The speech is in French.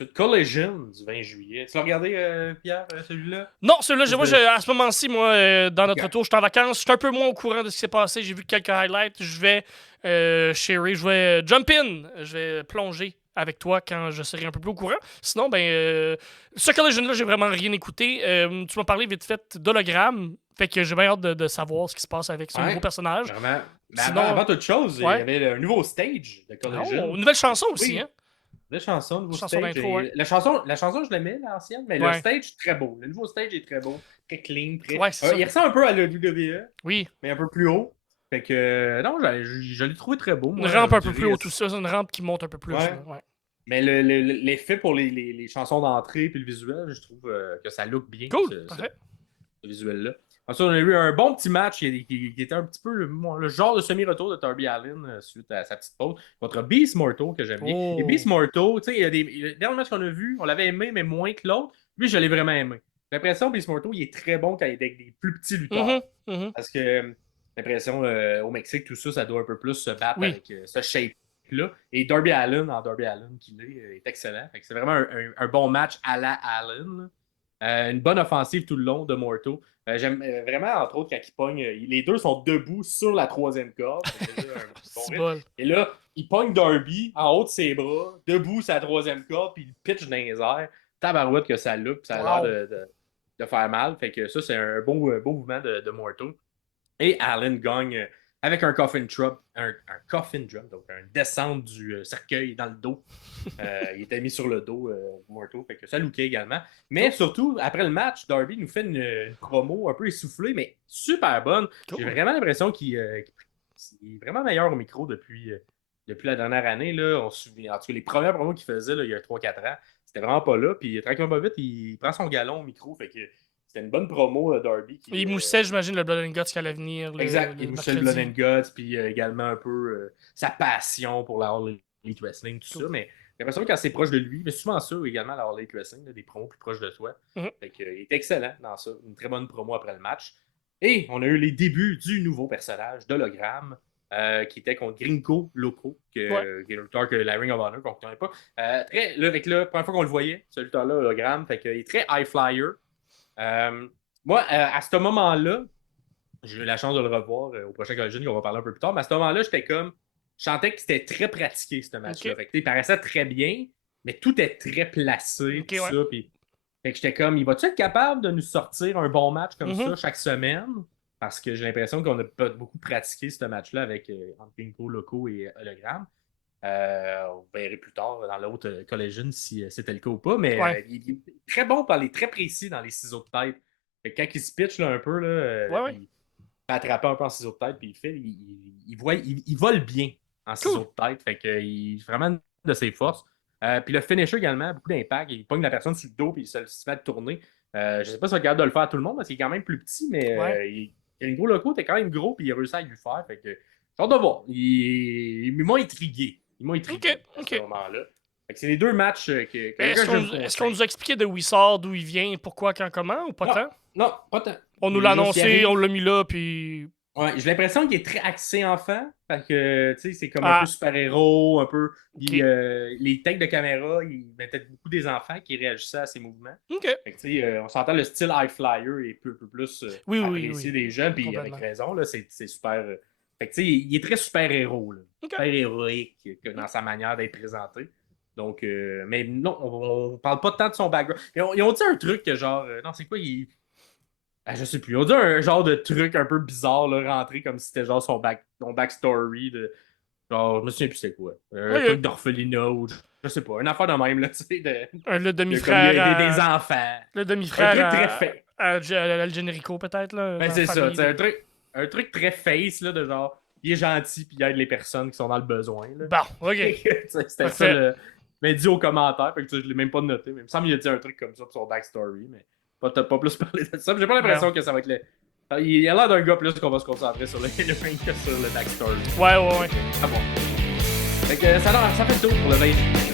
ensuite, Collision du 20 juillet. Tu l'as regardé, Pierre, celui-là? Non, celui-là, moi, à ce moment-ci, dans notre retour, je suis en vacances. Je suis un peu moins au courant de ce qui s'est passé. J'ai vu quelques highlights. Je vais sharer, je vais jump in. Je vais plonger avec toi quand je serai un peu plus au courant. Sinon, ce Collision-là, j'ai vraiment rien écouté. Tu m'as parlé vite fait d'hologramme. Fait que j'ai bien hâte de savoir ce qui se passe avec ce nouveau personnage. Vraiment. Mais Sinon, avant toute chose, il y avait un nouveau stage de Collision. Une nouvelle chanson aussi, hein? La chanson, nouveau chanson stage. d'intro, La chanson, je l'aimais, l'ancienne, mais le stage, très beau. Le nouveau stage est très beau, très clean. Il ressemble un peu à la WWE, mais un peu plus haut. Fait que, non, je l'ai trouvé très beau. Une rampe un peu plus haut, tout ça. C'est une rampe qui monte un peu plus. Mais l'effet pour les chansons d'entrée puis le visuel, je trouve que ça look bien. Cool, parfait. Ce visuel-là. Ensuite, on a eu un bon petit match qui était un petit peu le genre de semi-retour de Darby Allin suite à sa petite pause contre Beast Mortal, que j'aime bien. Et Beast Mortal, tu sais, le dernier match qu'on a vu, on l'avait aimé, mais moins que l'autre. Lui, je l'ai vraiment aimé. J'ai l'impression que Beast Mortal, il est très bon quand il est avec des plus petits lutteurs. Parce que j'ai l'impression, au Mexique, tout ça, ça doit un peu plus se battre avec ce shape-là. Et Darby Allin, en Darby Allin qu'il est excellent. C'est vraiment un bon match à la Allin. Une bonne offensive tout le long de Morto. J'aime vraiment, entre autres, quand il pogne, les deux sont debout sur la troisième corde. Et là, il pogne Darby en haut de ses bras, debout sur la troisième corde, puis il pitch dans les airs. Tabarouette que ça loupe, ça a l'air de faire mal. Fait que ça, c'est un beau mouvement de Morto. Et Allen gagne avec un coffin drop, donc un descente du cercueil dans le dos. Il était mis sur le dos, Morto, fait que ça lookait également. Mais surtout, après le match, Darby nous fait une promo un peu essoufflée, mais super bonne. J'ai vraiment l'impression qu'il est vraiment meilleur au micro depuis la dernière année. Là. On se souvient, en tout cas, les premières promos qu'il faisait là, il y a 3-4 ans, c'était vraiment pas là. Puis tranquillement pas vite, il prend son galon au micro, fait que c'était une bonne promo, Darby. Il moussait, j'imagine, le Blood and Guts qui allait venir. Exact, il moussait le Blood and Guts, puis également un peu sa passion pour la All Elite Wrestling, tout ça. Mais j'ai l'impression que quand c'est proche de lui, mais souvent ça également, la All Elite Wrestling, là, des promos plus proches de toi. Fait que, il est excellent dans ça. Une très bonne promo après le match. Et on a eu les débuts du nouveau personnage d'Hologramme, qui était contre Gringo Loco, qui est le lutteur que la Ring of Honor, qu'on ne connaît pas. Avec la première fois qu'on le voyait, ce lutteur-là, Hologramme, fait qu'il est très high flyer. Moi, à ce moment-là, j'ai eu la chance de le revoir au prochain Collision, qu'on va parler un peu plus tard, mais à ce moment-là, j'étais comme. Je sentais que c'était très pratiqué, ce match-là. Fait que, il paraissait très bien, mais tout est très placé. Tout ça, puis, fait que j'étais comme, il va-tu être capable de nous sortir un bon match comme ça chaque semaine? Parce que j'ai l'impression qu'on a pas beaucoup pratiqué ce match-là avec Gringo Loco et Hologramme. On verra plus tard dans l'autre Collision si c'était le cas ou pas, mais il est très bon, il est très précis dans les ciseaux de tête. Fait que quand il se pitch là, un peu, là, il fait attraper un peu en ciseaux de tête, puis il vole bien en ciseaux de tête. Fait que il est vraiment de ses forces. Puis le finisher également, beaucoup d'impact. Il pogne la personne sur le dos, puis il se met à tourner. Je sais pas si il est capable de le faire à tout le monde, parce qu'il est quand même plus petit, mais Gringo Loco était quand même gros, puis il a réussi à lui faire. Fait que j'ai hâte de voir. Il m'a intrigué. À ce moment-là. C'est les deux matchs que est-ce qu'on nous a expliqué de où il sort, d'où il vient, pourquoi, quand, comment, ou pas tant? Non, pas tant. On nous l'a annoncé, on l'a mis là, puis... Ouais, j'ai l'impression qu'il est très axé enfant, parce que, tu sais, c'est comme un peu super-héros, un peu... les takes de caméra, il mettait beaucoup des enfants qui réagissaient à ses mouvements. Fait que, on s'entend le style high flyer est un peu plus apprécié des jeunes, puis avec raison, là, c'est super... Fait que, tu sais, il est très super-héros, là. Super héroïque dans sa manière d'être présenté. Donc, mais non, on parle pas tant de son background. Ils ont dit un truc que genre... non, c'est quoi, je sais plus. On dit un genre de truc un peu bizarre, là, rentré comme si c'était genre son backstory. Genre, je me souviens plus c'était quoi. Un truc d'orphelinat ou je sais pas. Une affaire de même, là, tu sais. Le demi-frère. Des enfants. Le demi-frère. Un truc très fait. El Generico, peut-être, là. Ben, c'est ça. Un truc très face, là, de genre, il est gentil puis il aide les personnes qui sont dans le besoin. Là. Bon, ok. C'était ça, le. Mais dit aux commentaires, fait que je l'ai même pas noté. Mais il me semble qu'il a dit un truc comme ça pour son backstory, mais pas plus parler de ça. J'ai pas l'impression que ça va être le. Il a l'air d'un gars plus qu'on va se concentrer sur le ring que sur le backstory. Ouais. Ah bon. Fait que ça fait tout pour le 20.